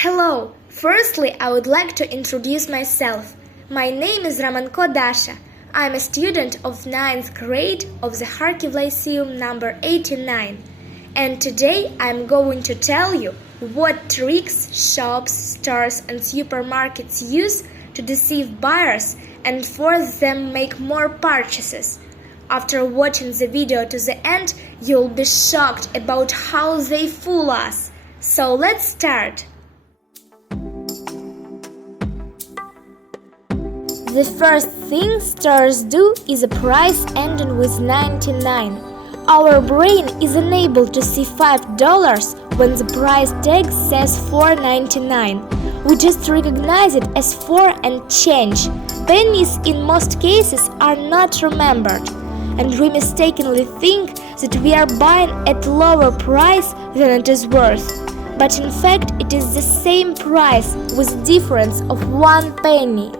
Hello! Firstly, I would like to introduce myself. My name is Романко Дар'ї. I'm a student of 9th grade of the Kharkiv Lyceum number 89. And today I'm going to tell you what tricks shops, stores and supermarkets use to deceive buyers and force them make more purchases. After watching the video to the end, you'll be shocked about how they fool us. So let's start. The first thing stores do is a price ending with 99. Our brain is unable to see $5 when the price tag says $4.99. We just recognize it as 4 and change. Pennies in most cases are not remembered, and we mistakenly think that we are buying at lower price than it is worth. But in fact, it is the same price with difference of 1 penny.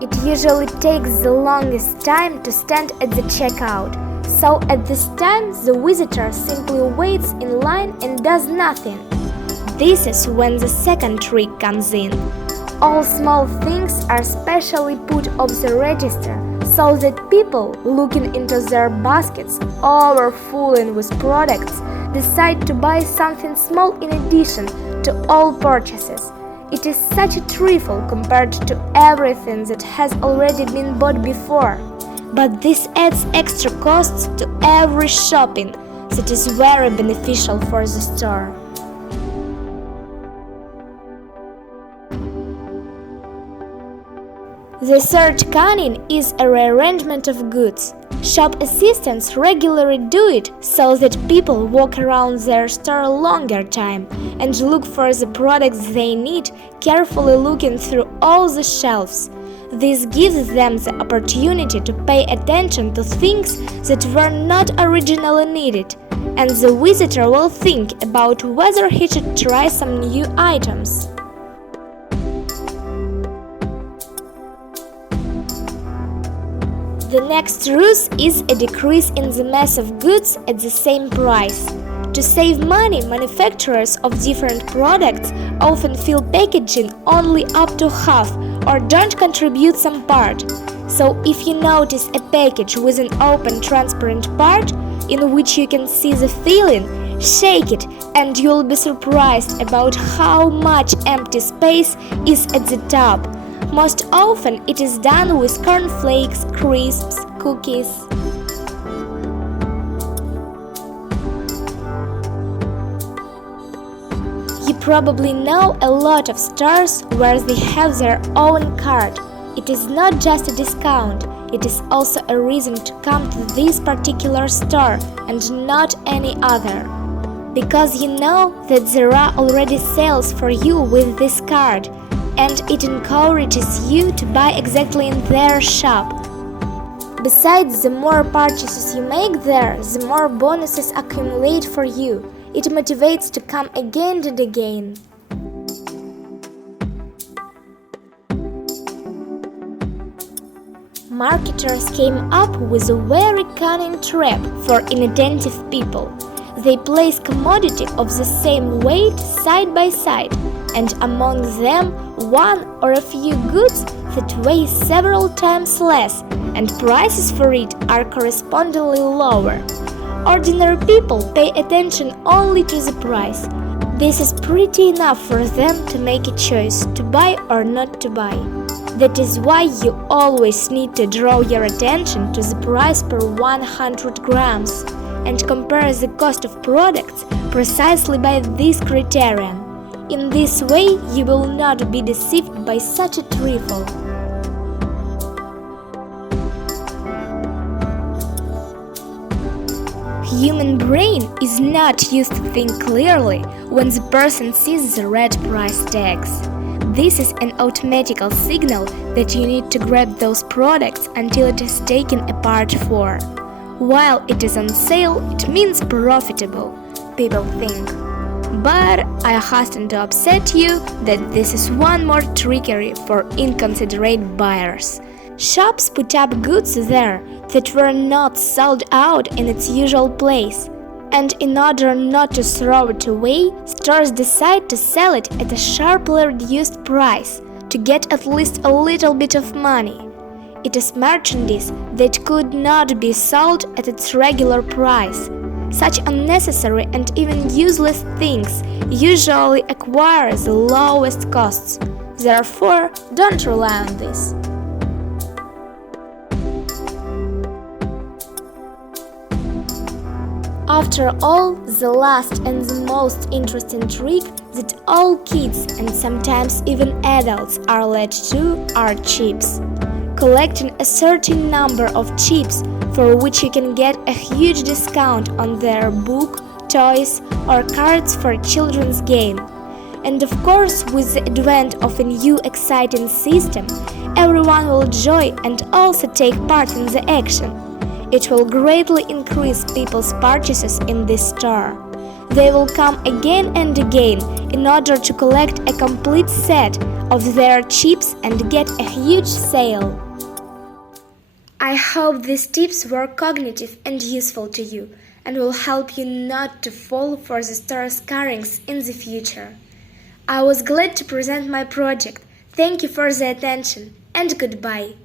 It usually takes the longest time to stand at the checkout. So at this time, the visitor simply waits in line and does nothing. This is when the second trick comes in. All small things are specially put off the register so that people looking into their baskets, overflowing with products, decide to buy something small in addition to all purchases. It is such a trifle compared to everything that has already been bought before. But this adds extra costs to every shopping that is very beneficial for the store. The third cunning is a rearrangement of goods. Shop assistants regularly do it so that people walk around their store a longer time and look for the products they need, carefully looking through all the shelves. This gives them the opportunity to pay attention to things that were not originally needed, and the visitor will think about whether he should try some new items. The next ruse is a decrease in the mass of goods at the same price. To save money, manufacturers of different products often fill packaging only up to half or don't contribute some part. So if you notice a package with an open transparent part in which you can see the filling, shake it and you'll be surprised about how much empty space is at the top. Most often it is done with cornflakes, crisps, cookies. You probably know a lot of stores where they have their own card. It is not just a discount, it is also a reason to come to this particular store and not any other. Because you know that there are already sales for you with this card, and it encourages you to buy exactly in their shop. Besides, the more purchases you make there, the more bonuses accumulate for you. It motivates to come again and again. Marketers came up with a very cunning trap for inattentive people. They place commodity of the same weight side by side, and among them one or a few goods that weigh several times less, and prices for it are correspondingly lower. Ordinary people pay attention only to the price. This is pretty enough for them to make a choice to buy or not to buy. That is why you always need to draw your attention to the price per 100 grams and compare the cost of products precisely by this criterion. In this way, you will not be deceived by such a trifle. Human brain is not used to think clearly when the person sees the red price tags. This is an automatical signal that you need to grab those products until it is taken apart for. While it is on sale, it means profitable, people think. But I hasten to upset you that this is one more trickery for inconsiderate buyers. Shops put up goods there that were not sold out in its usual place. And in order not to throw it away, stores decide to sell it at a sharply reduced price to get at least a little bit of money. It is merchandise that could not be sold at its regular price. Such unnecessary and even useless things usually acquire the lowest costs. Therefore, don't rely on this. After all, the last and the most interesting trick that all kids and sometimes even adults are led to are chips. Collecting a certain number of chips for which you can get a huge discount on their book, toys or cards for children's game. And of course, with the advent of a new exciting system, everyone will join and also take part in the action. It will greatly increase people's purchases in this store. They will come again and again in order to collect a complete set of their chips and get a huge sale. I hope these tips were cognitive and useful to you and will help you not to fall for the store scarings in the future. I was glad to present my project. Thank you for the attention and goodbye.